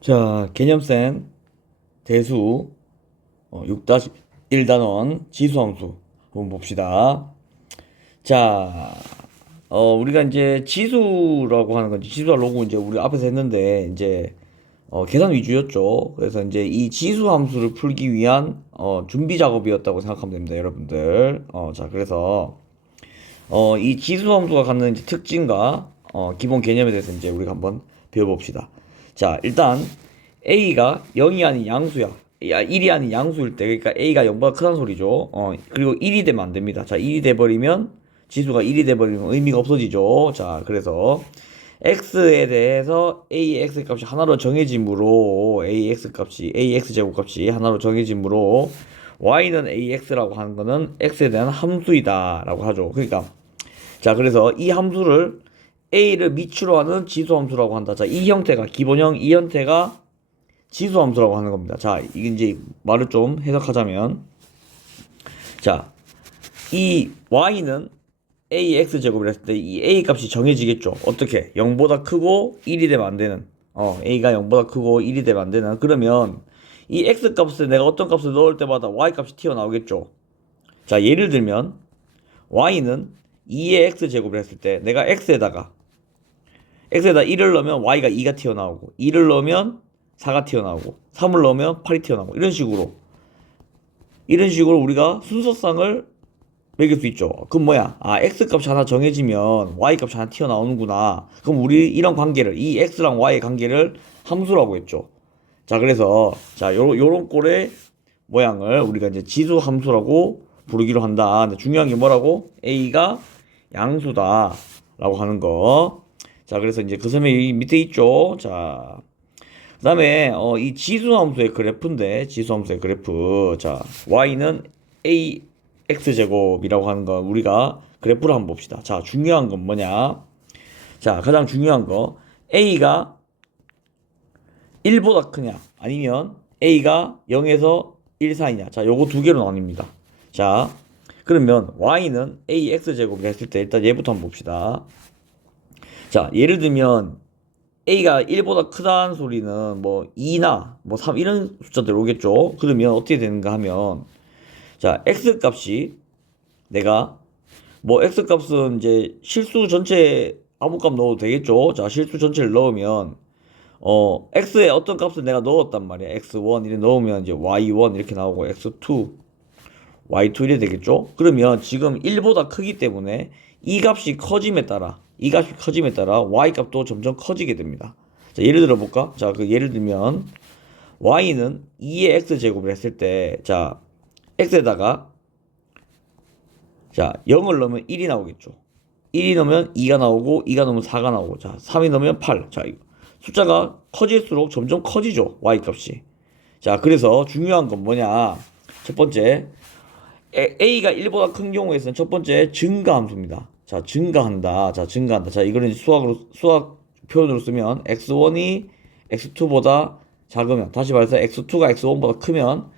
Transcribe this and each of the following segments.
자, 개념센 대수 6-1단원 지수함수 한번 봅시다. 자, 우리가 이제 지수라고 하는 건지 지수와 로고 이제 우리 앞에서 했는데 이제 계산 위주였죠. 그래서 이제 이 지수 함수를 풀기 위한 준비 작업이었다고 생각하면 됩니다, 여러분들. 자, 그래서 이 지수 함수가 갖는 이제 특징과 기본 개념에 대해서 이제 우리가 한번 배워봅시다. 자, 일단 A가 0이 아닌 양수야. 1이 아닌 양수일 때, 그러니까 A가 0보다 크다는 소리죠. 그리고 1이 되면 안 됩니다. 자, 1이 돼버리면, 지수가 1이 돼버리면 의미가 없어지죠. 자, 그래서 X에 대해서 AX 값이 하나로 정해지므로, AX 제곱 값이 하나로 정해지므로, Y는 AX라고 하는 거는 X에 대한 함수이다. 라고 하죠. 그러니까, 자, 그래서 이 함수를 A를 미치로 하는 지수 함수라고 한다. 자, 이 형태가, 기본형 이 형태가 지수 함수라고 하는 겁니다. 자, 이게 이제 말을 좀 해석하자면, 자, 이 y는 ax 제곱을 했을 때 이 a 값이 정해지겠죠. 어떻게? 0보다 크고 1이 되면 안 되는. a가 0보다 크고 1이 되면 안 되는. 그러면 이 x 값을 내가 어떤 값을 넣을 때마다 y 값이 튀어나오겠죠. 자, 예를 들면 y는 2의 x 제곱을 했을 때 내가 x에다 1을 넣으면 y가 2가 튀어나오고 2를 넣으면 4가 튀어나오고 3을 넣으면 8이 튀어나오고 이런 식으로 우리가 순서상을 매길 수 있죠. 그럼 뭐야? x값이 하나 정해지면 y값이 하나 튀어나오는구나. 그럼 우리 이런 관계를, 이 x랑 y의 관계를 함수라고 했죠. 자, 그래서 자, 요런 꼴의 모양을 우리가 이제 지수 함수라고 부르기로 한다. 근데 중요한 게 뭐라고? a가 양수다 라고 하는 거. 자, 그래서 이제 그 설명이 밑에 있죠. 자, 그 다음에 이 지수함수의 그래프인데, 지수함수의 그래프. 자, y는 ax제곱이라고 하는 거 우리가 그래프를 한번 봅시다. 자, 중요한 건 뭐냐? 자, 가장 중요한 거 a가 1보다 크냐 아니면 a가 0에서 1 사이냐. 자, 요거 두 개로 나뉩니다. 자, 그러면 y는 ax제곱을 했을 때 일단 얘부터 한번 봅시다. 자, 예를 들면 a가 1보다 크다는 소리는 뭐 2나 뭐 3 이런 숫자들 오겠죠. 그러면 어떻게 되는가 하면, 자, x값이 내가 뭐 x값은 이제 실수 전체 아무 값 넣어도 되겠죠. 자, 실수 전체를 넣으면 x에 어떤 값을 내가 넣었단 말이야. x1 이렇게 넣으면 이제 y1 이렇게 나오고 x2 y2 이렇게 되겠죠. 그러면 지금 1보다 크기 때문에 이 값이 커짐에 따라 y 값도 점점 커지게 됩니다. 자, 예를 들어 볼까? 자, 그 예를 들면 y는 2의 x 제곱을 했을 때, 자, x에다가 자, 0을 넣으면 1이 나오겠죠. 1이 넣으면 2가 나오고 2가 넣으면 4가 나오고, 자, 3이 넣으면 8. 자, 숫자가 커질수록 점점 커지죠. y 값이. 자, 그래서 중요한 건 뭐냐? 첫 번째, a가 1보다 큰 경우에서는 첫 번째 증가함수입니다. 자, 증가한다. 자, 증가한다. 자, 이거는 수학 표현으로 쓰면 x1이 x2보다 작으면, 다시 말해서 x2가 x1보다 크면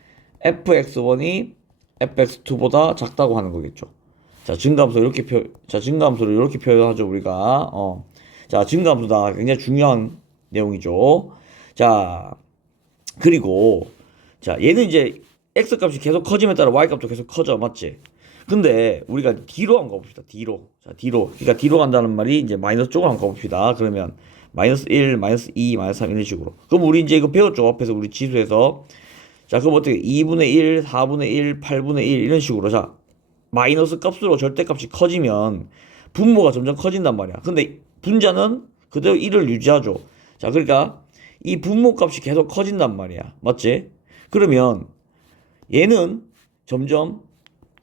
fx1이 fx2보다 작다고 하는 거겠죠. 자, 증가함수를 이렇게 표현하죠, 우리가. 자, 증가함수다. 굉장히 중요한 내용이죠. 자, 그리고 자, 얘는 이제 x 값이 계속 커짐에 따라 y 값도 계속 커져, 맞지? 근데 우리가 뒤로 한번 가봅시다. 뒤로. 자, 뒤로. 그러니까 뒤로 간다는 말이 이제 마이너스 쪽으로 한번 가봅시다. 그러면 마이너스 1, 마이너스 2, 마이너스 3 이런 식으로. 그럼 우리 이제 이거 배웠죠? 앞에서 우리 지수에서. 자, 그럼 어떻게 2분의 1, 4분의 1, 8분의 1 이런 식으로. 자, 마이너스 값으로 절대값이 커지면 분모가 점점 커진단 말이야. 근데 분자는 그대로 1을 유지하죠. 자, 그러니까 이 분모 값이 계속 커진단 말이야. 맞지? 그러면 얘는 점점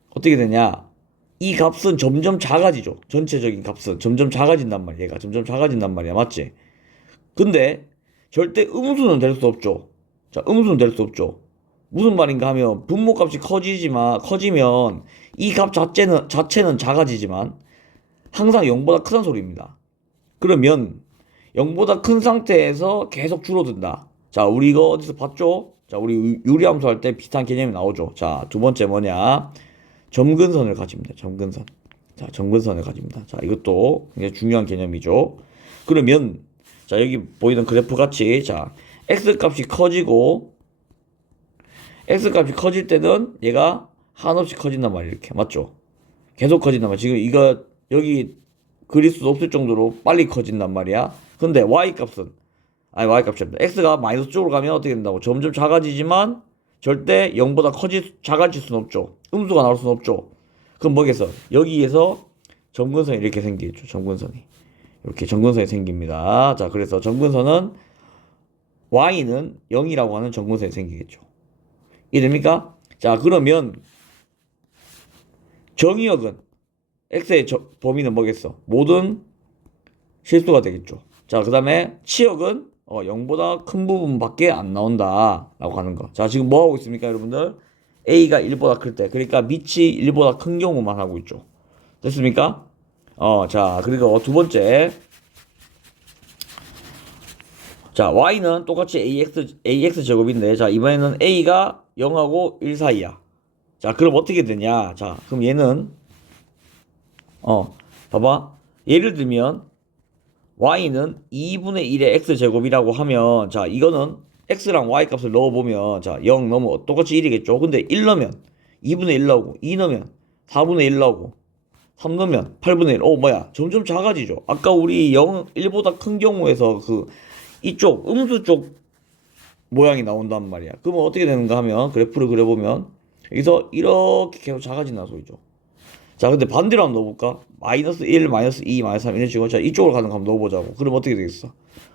어떻게 되냐? 이 값은 점점 작아지죠. 전체적인 값은 점점 작아진단 말이야. 얘가 점점 작아진단 말이야. 맞지? 근데 절대 음수는 될 수 없죠. 자, 음수는 될 수 없죠. 무슨 말인가 하면 분모값이 커지면 이 값 자체는 작아지지만 항상 0보다 크다는 소리입니다. 그러면 0보다 큰 상태에서 계속 줄어든다. 자, 우리 이거 어디서 봤죠? 자, 우리 유리함수 할 때 비슷한 개념이 나오죠. 자, 두 번째 뭐냐? 점근선을 가집니다. 점근선. 자, 점근선을 가집니다. 자, 이것도 굉장히 중요한 개념이죠. 그러면 자, 여기 보이는 그래프 같이, 자, x값이 커지고 x값이 커질 때는 얘가 한없이 커진단 말이야. 이렇게 맞죠? 계속 커진단 말이야. 지금 이거 여기 그릴 수 없을 정도로 빨리 커진단 말이야. 근데 y값은 y값이 아니다. x가 마이너스 쪽으로 가면 어떻게 된다고? 점점 작아지지만 절대 0보다 작아질 수는 없죠. 음수가 나올 수는 없죠. 그럼 뭐겠어? 여기에서 점근선이 이렇게 생기겠죠. 점근선이. 이렇게 점근선이 생깁니다. 자, 그래서 점근선은 y는 0이라고 하는 점근선이 생기겠죠. 이해됩니까? 자, 그러면 정의역은 x의 범위는 뭐겠어? 모든 실수가 되겠죠. 자, 그 다음에 치역은 0보다 큰 부분밖에 안 나온다 라고 하는 거. 자, 지금 뭐 하고 있습니까, 여러분들? a가 1보다 클 때, 그러니까 밑이 1보다 큰 경우만 하고 있죠. 됐습니까? 자, 그리고 두 번째. 자, y는 똑같이 ax 제곱인데, 자, 이번에는 a가 0하고 1 사이야. 자, 그럼 어떻게 되냐? 자, 그럼 얘는 봐봐. 예를 들면 y는 2분의 1의 x제곱이라고 하면, 자, 이거는 x랑 y 값을 넣어보면, 자, 0 넣으면 똑같이 1이겠죠. 근데 1 넣으면 2분의 1 나오고, 2 넣으면 4분의 1 나오고, 3 넣으면 8분의 1. 뭐야. 점점 작아지죠. 아까 우리 1보다 큰 경우에서 이쪽, 음수 쪽 모양이 나온단 말이야. 그러면 어떻게 되는가 하면, 그래프를 그려보면, 여기서 이렇게 계속 작아진다는 소리죠. 자, 근데 반대로 한번 넣어볼까? 마이너스 1, 마이너스 2, 마이너스 3 이런 식으로. 자, 이쪽으로 가는 거 한번 넣어보자고. 그럼 어떻게 되겠어?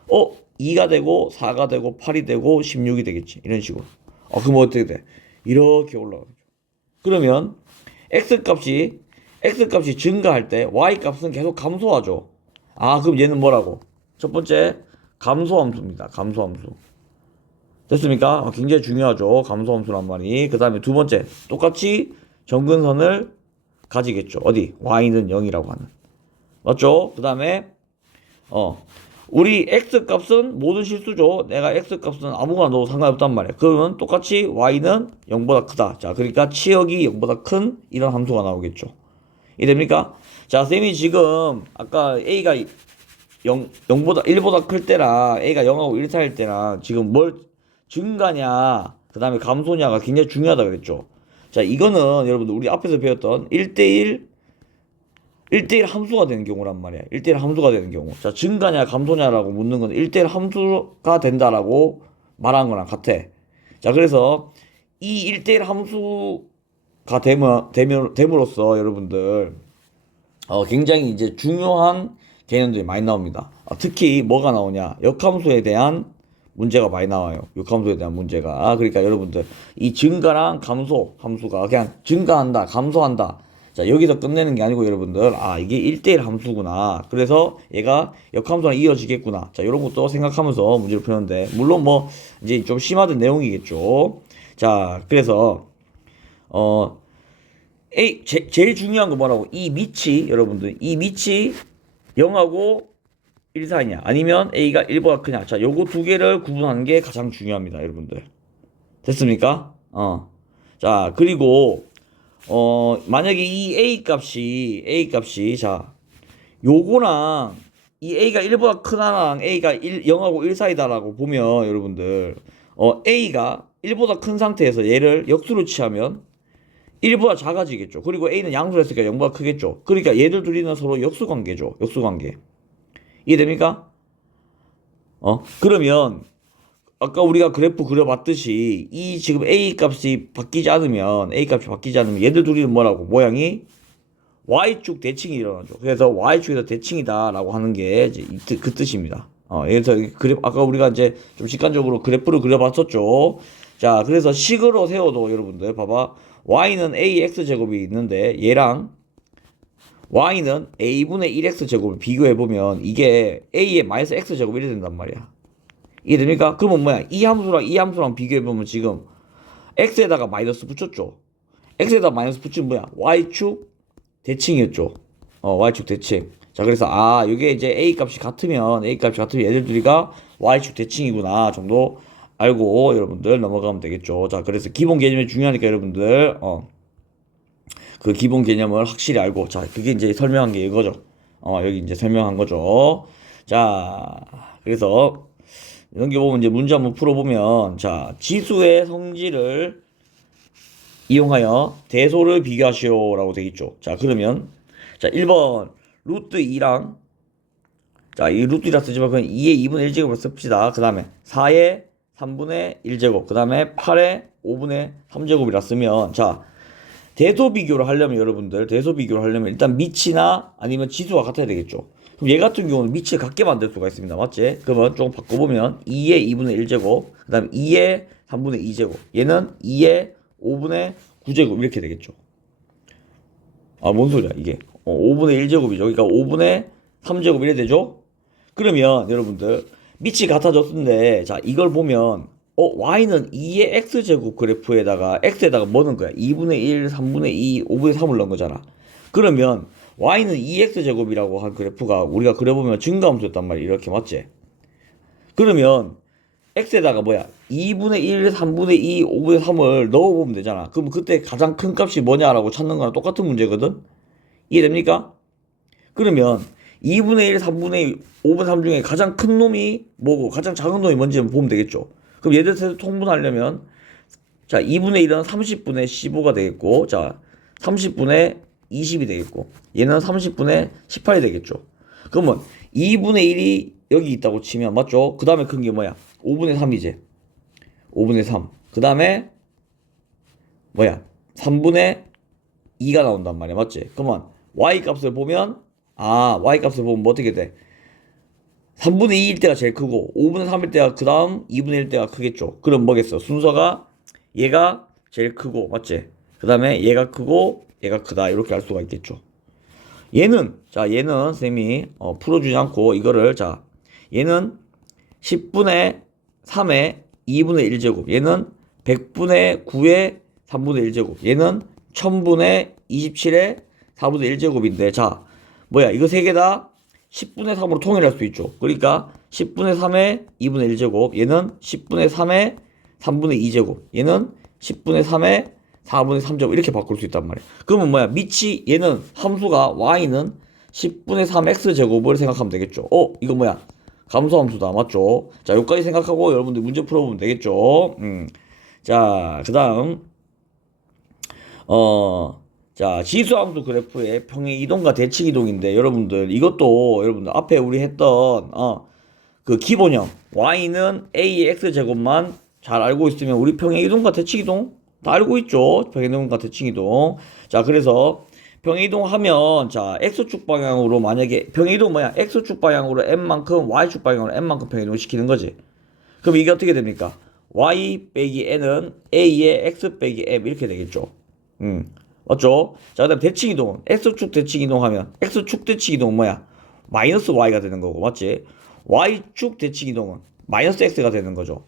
2가 되고 4가 되고 8이 되고 16이 되겠지. 이런 식으로. 그럼 어떻게 돼? 이렇게 올라가죠. 그러면 x값이 증가할 때 y값은 계속 감소하죠. 그럼 얘는 뭐라고? 첫 번째 감소함수입니다. 감소함수. 됐습니까? 굉장히 중요하죠. 감소함수란 말이. 그 다음에 두 번째 똑같이 점근선을 가지겠죠. 어디? y는 0이라고 하는. 맞죠? 그 다음에 우리 x값은 모든 실수죠. 내가 x값은 아무거나 넣어도 상관없단 말이야. 그러면 똑같이 y는 0보다 크다. 자, 그러니까 치역이 0보다 큰 이런 함수가 나오겠죠. 이해됩니까? 자, 쌤이 지금 아까 a가 0보다 1보다 클 때랑 a가 0하고 1 사이일 때랑 지금 뭘 증가냐 그 다음에 감소냐가 굉장히 중요하다 그랬죠. 자, 이거는 여러분들 우리 앞에서 배웠던 1대1 함수가 되는 경우란 말이야. 1대1 함수가 되는 경우. 자, 증가냐 감소냐라고 묻는 건 1대1 함수가 된다라고 말한 거랑 같아. 자, 그래서 이 1대1 함수가 됨으로써 여러분들 굉장히 이제 중요한 개념들이 많이 나옵니다. 특히 뭐가 나오냐? 역함수에 대한 문제가 많이 나와요. 역함수에 대한 문제가. 그러니까 여러분들 이 증가랑 감소 함수가 그냥 증가한다, 감소한다. 자, 여기서 끝내는 게 아니고 여러분들 이게 1대1 함수구나. 그래서 얘가 역함수랑 이어지겠구나. 자, 이런 것도 생각하면서 문제를 푸는데 물론 뭐 이제 좀 심화된 내용이겠죠. 자, 그래서 제일 중요한 거 뭐라고? 이 밑이 여러분들 이 밑이 0하고 1 사이냐 아니면 a가 1보다 크냐. 자, 요거 두 개를 구분하는 게 가장 중요합니다, 여러분들. 됐습니까? 자, 그리고 만약에 이 a 값이 자, 요거랑 이 a가 1보다 크나랑 a가 0하고 1 사이다라고 보면 여러분들 a가 1보다 큰 상태에서 얘를 역수로 취하면 1보다 작아지겠죠. 그리고 a는 양수를 했으니까 0보다 크겠죠. 그러니까 얘들 둘이는 서로 역수관계죠. 역수관계. 이해됩니까? 그러면 아까 우리가 그래프 그려봤듯이 이 지금 a 값이 바뀌지 않으면 얘들 둘이는 뭐라고? 모양이 y축 대칭이 일어나죠. 그래서 y축에서 대칭이다 라고 하는 게 이제 그 뜻입니다. 그래서 아까 우리가 이제 좀 직관적으로 그래프를 그려봤었죠. 자, 그래서 식으로 세워도 여러분들 봐봐. y는 ax 제곱이 있는데 얘랑 y는 a분의 1x 제곱을 비교해보면 이게 a의 마이너스 x 제곱이 이렇게 된단 말이야. 이해됩니까? 그러면 뭐야? 이 함수랑 비교해보면 지금 x에다가 마이너스 붙였죠. x에다 마이너스 붙이면 뭐야? y축 대칭이었죠. y축 대칭. 자, 그래서 이게 이제 a 값이 같으면 얘들 둘이가 y축 대칭이구나 정도 알고 여러분들 넘어가면 되겠죠. 자, 그래서 기본 개념이 중요하니까 여러분들 그 기본 개념을 확실히 알고, 자, 그게 이제 설명한 게 이거죠. 여기 이제 설명한 거죠. 자, 그래서 넘겨보면 이제 문제 한번 풀어보면, 자, 지수의 성질을 이용하여 대소를 비교하시오라고 되어 있죠. 자, 그러면, 자, 1번, 루트 2랑, 자, 이 루트 2라 쓰지만 그냥 2의 2분의 1제곱을 씁시다. 그 다음에 4의 3분의 1제곱, 그 다음에 8의 5분의 3제곱이라 쓰면, 자, 대소 비교를 하려면 여러분들, 대소 비교를 하려면 일단 밑이나 아니면 지수가 같아야 되겠죠. 그럼 얘 같은 경우는 밑을 같게 만들 수가 있습니다. 맞지? 그러면 조금 바꿔보면 2의 2분의 1제곱, 그 다음에 2의 3분의 2제곱, 얘는 2의 5분의 9제곱 이렇게 되겠죠. 아, 뭔 소리야 이게. 5분의 1제곱이죠. 그러니까 5분의 3제곱 이래 되죠. 그러면 여러분들 밑이 같아졌는데, 자, 이걸 보면 y는 2의 x제곱 그래프에다가 x에다가 뭐 넣은 거야? 2분의 1, 3분의 2, 5분의 3을 넣은 거잖아. 그러면 y는 2x제곱이라고 한 그래프가 우리가 그려보면 증가함수였단 말이야. 이렇게 맞지? 그러면 x에다가 뭐야? 2분의 1, 3분의 2, 5분의 3을 넣어보면 되잖아. 그럼 그때 가장 큰 값이 뭐냐라고 찾는 거랑 똑같은 문제거든? 이해됩니까? 그러면 2분의 1, 3분의 2, 5분의 3 중에 가장 큰 놈이 뭐고 가장 작은 놈이 뭔지 보면 되겠죠. 그럼 얘들 셋을 통분하려면, 자, 2분의 1은 30분의 15가 되겠고, 자, 30분의 20이 되겠고, 얘는 30분의 18이 되겠죠. 그러면 2분의 1이 여기 있다고 치면 맞죠? 그 다음에 큰 게 뭐야? 5분의 3이지. 5분의 3. 그 다음에 뭐야? 3분의 2가 나온단 말이야. 맞지? 그러면 y 값을 보면, y 값을 보면 뭐 어떻게 돼? 3분의 2일 때가 제일 크고 5분의 3일 때가 그 다음 2분의 1 때가 크겠죠. 그럼 뭐겠어? 순서가 얘가 제일 크고, 맞지? 그 다음에 얘가 크고 얘가 크다, 이렇게 알 수가 있겠죠. 얘는, 자, 얘는 쌤이 풀어주지 않고 이거를, 자, 얘는 10분의 3의 2분의 1제곱, 얘는 100분의 9의 3분의 1제곱, 얘는 1000분의 27의 4분의 1제곱인데, 자, 뭐야, 이거 세 개 다 10분의 3으로 통일할 수 있죠. 그러니까 10분의 3의 2분의 1제곱, 얘는 10분의 3의 3분의 2제곱, 얘는 10분의 3의 4분의 3제곱, 이렇게 바꿀 수 있단 말이야. 그러면 뭐야, 밑이, 얘는 함수가 y는 10분의 3x제곱을 생각하면 되겠죠. 이거 뭐야, 감소함수다. 맞죠? 자, 여기까지 생각하고 여러분들 문제 풀어보면 되겠죠. 자, 그 다음 자, 지수함수 그래프의 평행이동과 대칭이동인데, 여러분들 이것도 여러분들 앞에 우리 했던 그 기본형 y는 a의 x제곱만 잘 알고 있으면 우리 평행이동과 대칭이동 다 알고 있죠. 평행이동과 대칭이동. 자, 그래서 평행이동 하면, 자, x축 방향으로, 만약에 평행이동 뭐야? x축 방향으로 n만큼, y축 방향으로 n만큼 평행이동을 시키는 거지. 그럼 이게 어떻게 됩니까? y 빼기 n은 a의 x 빼기 m 이렇게 되겠죠. 맞죠? 자, 그 다음 대칭이동은 x축 대칭이동하면 x축 대칭이동은 뭐야? 마이너스 y가 되는 거고, 맞지? y축 대칭이동은 마이너스 x가 되는 거죠.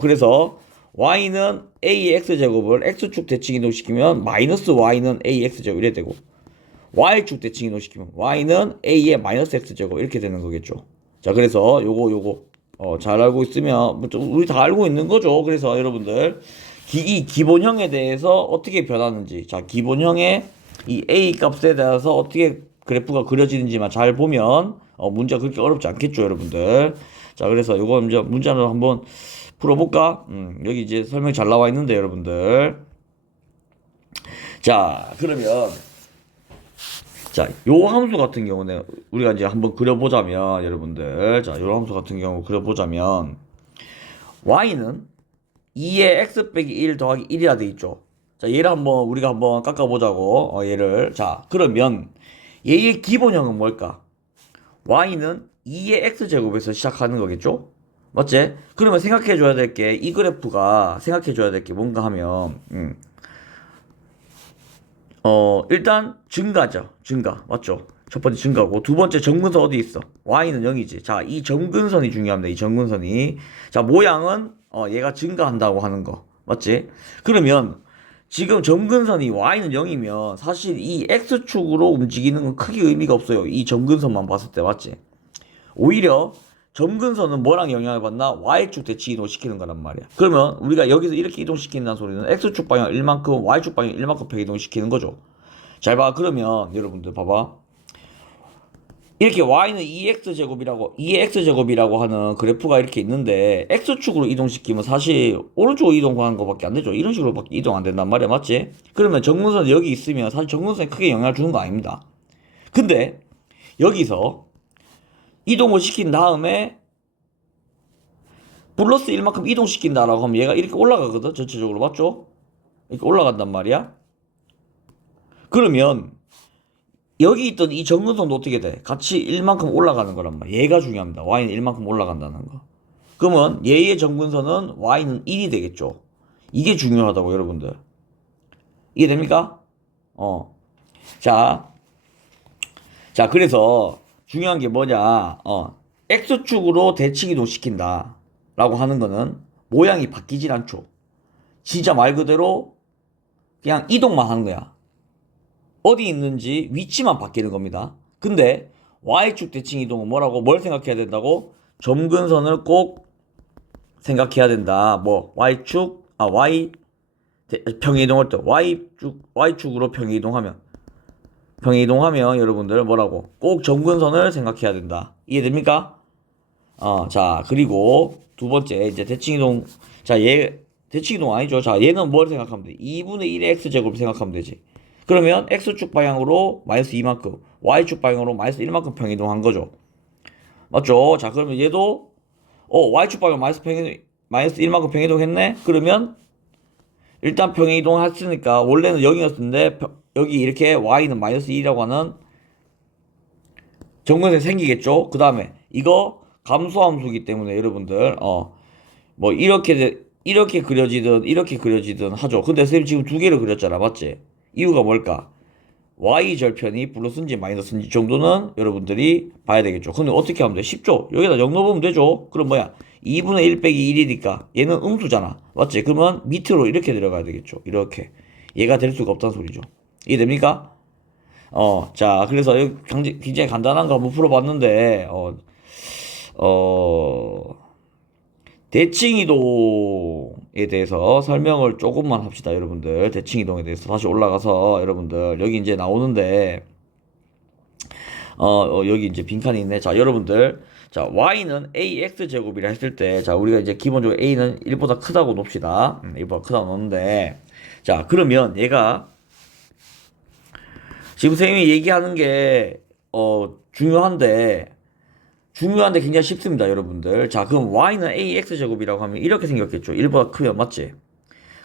그래서 y는 a의 x제곱을 x축 대칭이동 시키면 마이너스 y는 a의 x제곱 이래 되고, y축 대칭이동 시키면 y는 a의 마이너스 x제곱 이렇게 되는 거겠죠. 자, 그래서 요거 잘 알고 있으면 우리 다 알고 있는 거죠. 그래서 여러분들 이 기본형에 대해서 어떻게 변하는지, 자, 기본형의 이 a 값에 대해서 어떻게 그래프가 그려지는지만 잘 보면 문제가 그렇게 어렵지 않겠죠, 여러분들. 자, 그래서 요거 이제 문제를 한번 풀어볼까? 여기 이제 설명 잘 나와 있는데, 여러분들. 자, 그러면, 자, 요 함수 같은 경우는 우리가 이제 한번 그려보자면, 여러분들. 자, 요 함수 같은 경우 그려보자면, y는 2의 x 빼기 1 더하기 1이라 돼 있죠. 자, 얘를 한번, 우리가 한번 깎아보자고, 얘를. 자, 그러면, 얘의 기본형은 뭘까? y는 2의 x제곱에서 시작하는 거겠죠? 맞지? 그러면 생각해줘야 될 게, 이 그래프가 생각해줘야 될 게 뭔가 하면, 일단 증가죠. 증가. 맞죠? 첫 번째 증가고, 두 번째 정근선 어디 있어? y는 0이지. 자, 이 정근선이 중요합니다. 이 정근선이. 자, 모양은, 얘가 증가한다고 하는 거. 맞지? 그러면, 지금 정근선이 y는 0이면, 사실 이 x축으로 움직이는 건 크게 의미가 없어요. 이 정근선만 봤을 때. 맞지? 오히려, 점근선은 뭐랑 영향을 받나? y축 대칭 이동시키는 거란 말이야. 그러면 우리가 여기서 이렇게 이동시킨다는 소리는 x축 방향 1만큼, y축 방향 1만큼 이동시키는 거죠. 잘 봐. 그러면 여러분들 봐봐. 이렇게 y는 2x제곱이라고 하는 그래프가 이렇게 있는데 x축으로 이동시키면 사실 오른쪽으로 이동하는 것밖에 안 되죠. 이런 식으로밖에 이동 안 된단 말이야. 맞지? 그러면 정근선이 여기 있으면 사실 정근선이 크게 영향을 주는 거 아닙니다. 근데 여기서 이동을 시킨 다음에 플러스 1만큼 이동시킨다라고 하면 얘가 이렇게 올라가거든. 전체적으로. 맞죠? 이렇게 올라간단 말이야. 그러면 여기 있던 이 정근선도 어떻게 돼? 같이 1만큼 올라가는 거란 말이야. 얘가 중요합니다. y는 1만큼 올라간다는 거. 그러면 얘의 정근선은 y는 1이 되겠죠. 이게 중요하다고 여러분들. 이해됩니까? 자, 그래서 중요한 게 뭐냐? x축으로 대칭 이동시킨다 라고 하는 거는 모양이 바뀌진 않죠. 진짜 말 그대로 그냥 이동만 하는 거야. 어디 있는지 위치만 바뀌는 겁니다. 근데 y축 대칭 이동은 뭐라고? 뭘 생각해야 된다고? 점근선을 꼭 생각해야 된다. 뭐 y축, y 평행 이동할 때 y축으로 평행 이동하면 여러분들 뭐라고? 꼭 점근선을 생각해야 된다. 이해됩니까? 자, 그리고 두 번째 이제 대칭 이동. 자, 얘 대칭 이동 아니죠. 자, 얘는 뭘 생각하면 돼? 2분의 1의 x제곱을 생각하면 되지. 그러면 x축 방향으로 마이너스 2만큼, y축 방향으로 마이너스 1만큼 평행 이동한 거죠. 맞죠? 자, 그러면 얘도 y축 방향 마이너스 1만큼 평행 이동했네. 그러면 일단 평행 이동했으니까 원래는 0이었는데 여기 이렇게 y는 마이너스 2라고 하는 정근선이 생기겠죠. 그 다음에 이거 감소함수기 때문에 여러분들 뭐 이렇게 그려지든 이렇게 그려지든 하죠. 근데 선생님 지금 두 개를 그렸잖아. 맞지? 이유가 뭘까? y 절편이 플러스인지 마이너스인지 정도는 여러분들이 봐야 되겠죠. 근데 어떻게 하면 돼? 쉽죠? 여기다 0 넣으면 되죠. 그럼 뭐야? 2분의 1 빼기 1이니까 얘는 음수잖아. 맞지? 그러면 밑으로 이렇게 들어가야 되겠죠. 이렇게. 얘가 될 수가 없다는 소리죠. 이해됩니까? 자, 그래서 여기 굉장히 간단한 거 한번 풀어봤는데, 대칭이동에 대해서 설명을 조금만 합시다, 여러분들. 대칭이동에 대해서 다시 올라가서, 여러분들, 여기 이제 나오는데, 여기 이제 빈칸이 있네. 자, 여러분들. 자, y는 ax제곱이라 했을 때, 자, 우리가 이제 기본적으로 a는 1보다 크다고 놓읍시다. 1보다 크다고 놓는데, 자, 그러면 얘가, 지금 선생님이 얘기하는 게, 중요한데 굉장히 쉽습니다, 여러분들. 자, 그럼 y는 ax제곱이라고 하면 이렇게 생겼겠죠. 1보다 크면, 맞지?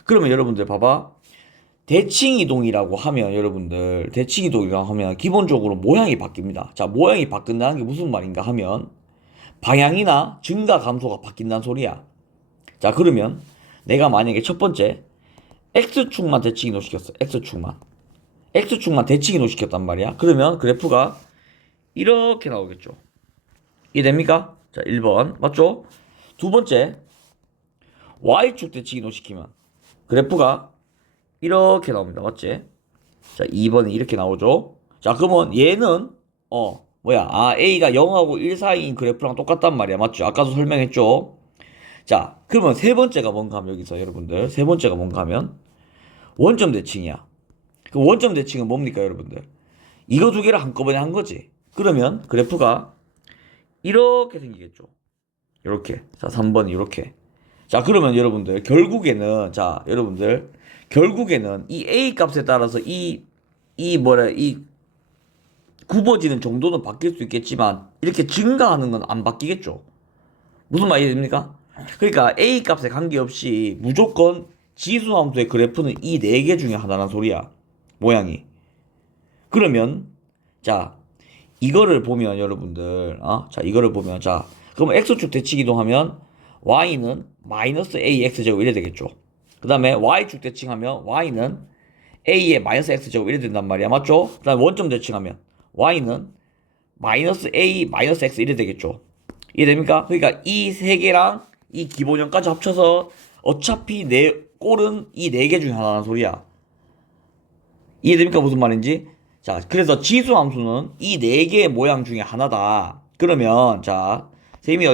그러면 여러분들 봐봐. 대칭이동이라고 하면 기본적으로 모양이 바뀝니다. 자, 모양이 바뀐다는 게 무슨 말인가 하면 방향이나 증가 감소가 바뀐다는 소리야. 자, 그러면 내가 만약에 첫 번째 x축만 대칭 이동시켰어. x축만 대칭 이동시켰단 말이야. 그러면 그래프가 이렇게 나오겠죠. 이해됩니까? 자, 1번 맞죠? 두 번째 y축 대칭 이동시키면 그래프가 이렇게 나옵니다. 맞지? 자, 2번이 이렇게 나오죠. 자, 그러면 얘는 A가 0하고 1 사이인 그래프랑 똑같단 말이야. 맞죠? 아까도 설명했죠. 자, 그러면 세 번째가 뭔가 하면 여기서 여러분들 세 번째가 뭔가 하면 원점 대칭이야. 그 원점 대칭은 뭡니까, 여러분들? 이거 두 개를 한꺼번에 한 거지. 그러면 그래프가 이렇게 생기겠죠. 이렇게. 자, 3번이 이렇게. 자, 그러면 여러분들 결국에는 이 A 값에 따라서 이 굽어지는 정도는 바뀔 수 있겠지만 이렇게 증가하는 건 안 바뀌겠죠. 무슨 말이 됩니까? 그러니까 A 값에 관계없이 무조건 지수함수의 그래프는 이 네 개 중에 하나란 소리야. 모양이. 그러면 자, 이거를 보면 여러분들 그러면 x축 대칭 이동하면 y는 마이너스 ax제곱 이래 되겠죠. 그 다음에 y축 대칭하면 y는 a의 마이너스 x제곱 이래 된단 말이야. 맞죠? 그 다음에 원점 대칭하면 y는 마이너스 a 마이너스 x 이래 되겠죠. 이해됩니까? 그러니까 이 세 개랑 이 기본형까지 합쳐서 어차피 내 꼴은 이 네 개 중에 하나라는 소리야. 이해됩니까? 무슨 말인지? 자, 그래서 지수함수는 이 네 개의 모양 중에 하나다. 그러면 자, 쌤이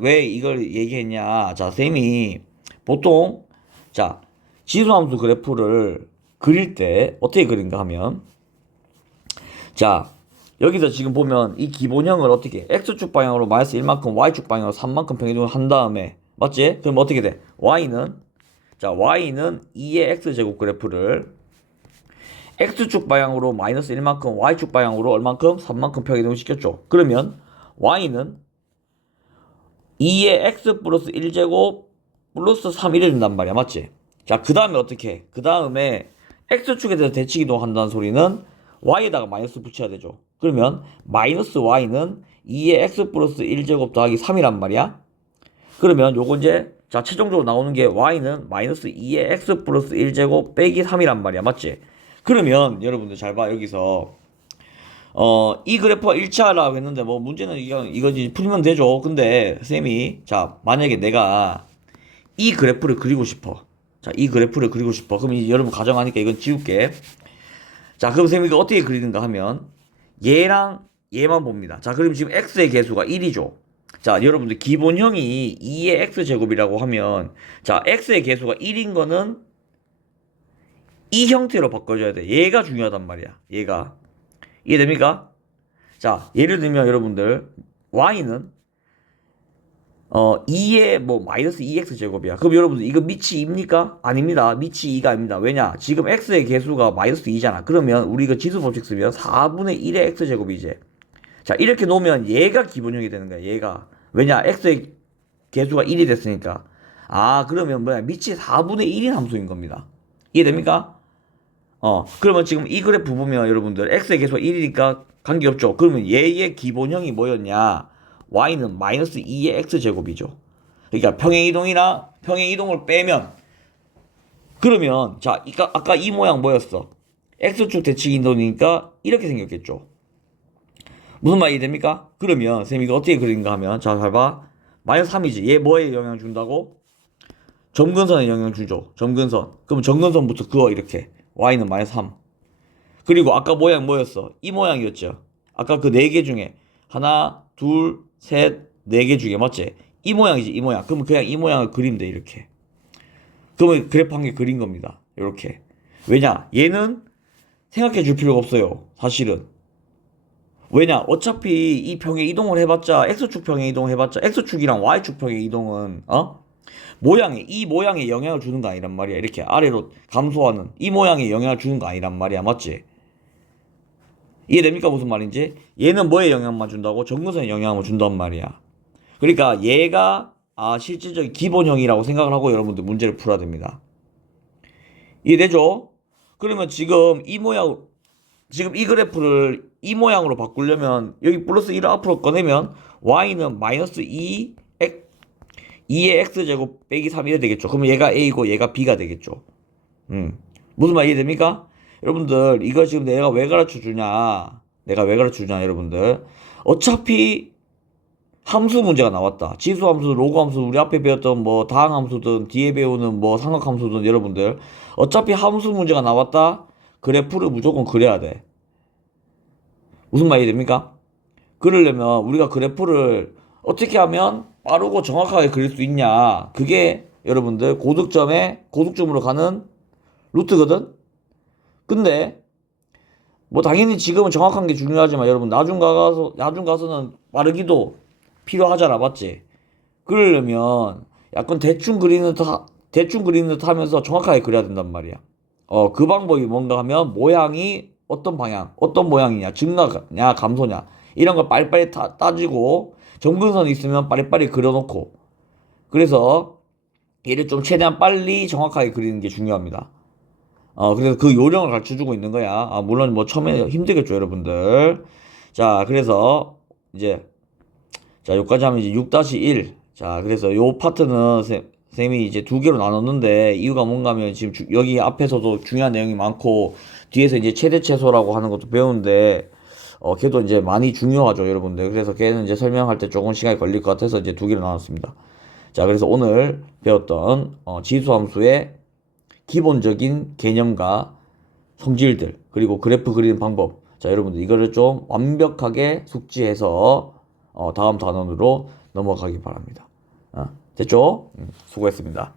왜 이걸 얘기했냐? 자, 쌤이 보통 자, 지수함수 그래프를 그릴 때 어떻게 그린가 하면 자, 여기서 지금 보면 이 기본형을 어떻게 x축 방향으로 마이너스 1만큼 y축 방향으로 3만큼 평행이동을 한 다음에 맞지? 그럼 어떻게 돼? y는 2의 x제곱 그래프를 x축 방향으로 마이너스 1만큼 y축 방향으로 얼만큼? 3만큼 평행이동을 시켰죠. 그러면 y는 2의 x 플러스 1제곱 플러스 3 이래 된단 말이야. 맞지? 자, 그 다음에 어떻게 해? 그 다음에 x축에 대해서 대칭 이동한다는 소리는 y에다가 마이너스 붙여야 되죠. 그러면 마이너스 y는 2의 x 플러스 1제곱 더하기 3이란 말이야. 그러면 요거 이제 자 최종적으로 나오는 게 y는 마이너스 2의 x 플러스 1제곱 빼기 3이란 말이야. 맞지? 그러면 여러분들 잘 봐. 여기서 이 그래프가 일치하라고 했는데 뭐 문제는 이거 풀면 되죠. 근데 쌤이 자 만약에 내가 이 그래프를 그리고 싶어. 자, 이 그래프를 그리고 싶어. 그럼 이제 여러분 가정하니까 이건 지울게. 자, 그럼 쌤이 이거 어떻게 그리는가 하면 얘랑 얘만 봅니다. 자, 그럼 지금 x의 개수가 1이죠. 자, 여러분들 기본형이 2의 x제곱이라고 하면 자, x의 개수가 1인 거는 이 형태로 바꿔줘야 돼. 얘가 중요하단 말이야. 얘가. 이해됩니까? 자, 예를 들면 여러분들 y는 2의 뭐 마이너스 2x 제곱이야. 그럼 여러분들 이거 밑이 2입니까? 아닙니다. 밑이 2가 아닙니다. 왜냐? 지금 x의 개수가 마이너스 2잖아. 그러면 우리 이거 지수 법칙 쓰면 4분의 1의 x 제곱이지. 자, 이렇게 놓으면 얘가 기본형이 되는 거야. 얘가. 왜냐? x의 개수가 1이 됐으니까. 아, 그러면 뭐야? 밑이 4분의 1인 함수인 겁니다. 이해됩니까? 그러면 지금 이 그래프 보면 여러분들 x의 개수가 1이니까 관계없죠. 그러면 얘의 기본형이 뭐였냐? y는 마이너스 2의 x제곱이죠. 그러니까 평행이동을 빼면 그러면 자 아까 이 모양 뭐였어? x축 대칭 이동이니까 이렇게 생겼겠죠. 무슨 말이 됩니까? 그러면 쌤이 이거 어떻게 그리는가 하면 자 잘 봐. 마이너스 3이지. 얘 뭐에 영향 준다고? 점근선에 영향 주죠. 점근선. 그럼 점근선부터 그어 이렇게. y는 마이너스 3. 그리고 아까 모양 뭐였어? 이 모양이었죠. 아까 그 4개 중에 하나, 둘, 셋, 4개 중에 맞지? 이 모양이지, 이 모양. 그러면 그냥 이 모양을 그리면 돼, 이렇게. 그러면 그래프 한 개 그린 겁니다. 이렇게. 왜냐? 얘는 생각해 줄 필요가 없어요. 사실은. 왜냐? 어차피 이 평행 이동을 해봤자, x축 평행 이동을 해봤자, x축이랑 y축 평행 이동은, 이 모양에 영향을 주는 거 아니란 말이야. 이렇게 아래로 감소하는, 이 모양에 영향을 주는 거 아니란 말이야. 맞지? 이해됩니까? 무슨 말인지? 얘는 뭐에 영향만 준다고? 점근선에 영향을 준단 말이야. 그러니까 얘가 실질적인 기본형이라고 생각을 하고 여러분들 문제를 풀어야 됩니다. 이해되죠? 그러면 지금 이 그래프를 이 모양으로 바꾸려면 여기 플러스 1을 앞으로 꺼내면 y는 마이너스 2의 x제곱 빼기 3 이래 되겠죠. 그러면 얘가 a이고 얘가 b가 되겠죠. 무슨 말 이해됩니까? 여러분들 이거 지금 내가 왜 가르쳐 주냐 여러분들 어차피 함수 문제가 나왔다. 지수 함수, 로그 함수, 우리 앞에 배웠던 뭐 다항 함수든 뒤에 배우는 뭐 삼각 함수든 여러분들 어차피 함수 문제가 나왔다. 그래프를 무조건 그려야 돼. 무슨 말이 됩니까? 그러려면 우리가 그래프를 어떻게 하면 빠르고 정확하게 그릴 수 있냐. 그게 여러분들 고득점으로 가는 루트거든. 근데 뭐 당연히 지금은 정확한 게 중요하지만 여러분 나중 가서는 빠르기도 필요하잖아. 맞지? 그러려면 약간 대충 그리는 듯 하면서 정확하게 그려야 된단 말이야. 그 방법이 뭔가 하면 모양이 어떤 모양이냐, 증가냐, 감소냐 이런 걸 빨리빨리 따지고 점근선이 있으면 빨리빨리 그려놓고 그래서 얘를 좀 최대한 빨리 정확하게 그리는 게 중요합니다. 그래서 그 요령을 가르쳐주고 있는 거야. 물론 뭐 처음에 힘들겠죠, 여러분들. 자, 그래서 이제 자, 여기까지 하면 이제 6-1. 자, 그래서 요 파트는 쌤이 이제 2개로 나눴는데 이유가 뭔가 하면 지금 여기 앞에서도 중요한 내용이 많고 뒤에서 이제 최대 최소라고 하는 것도 배우는데 걔도 이제 많이 중요하죠, 여러분들. 그래서 걔는 이제 설명할 때 조금 시간이 걸릴 것 같아서 이제 2개로 나눴습니다. 자, 그래서 오늘 배웠던 지수함수의 기본적인 개념과 성질들 그리고 그래프 그리는 방법 자 여러분들 이거를 좀 완벽하게 숙지해서 다음 단원으로 넘어가기 바랍니다. 됐죠? 수고했습니다.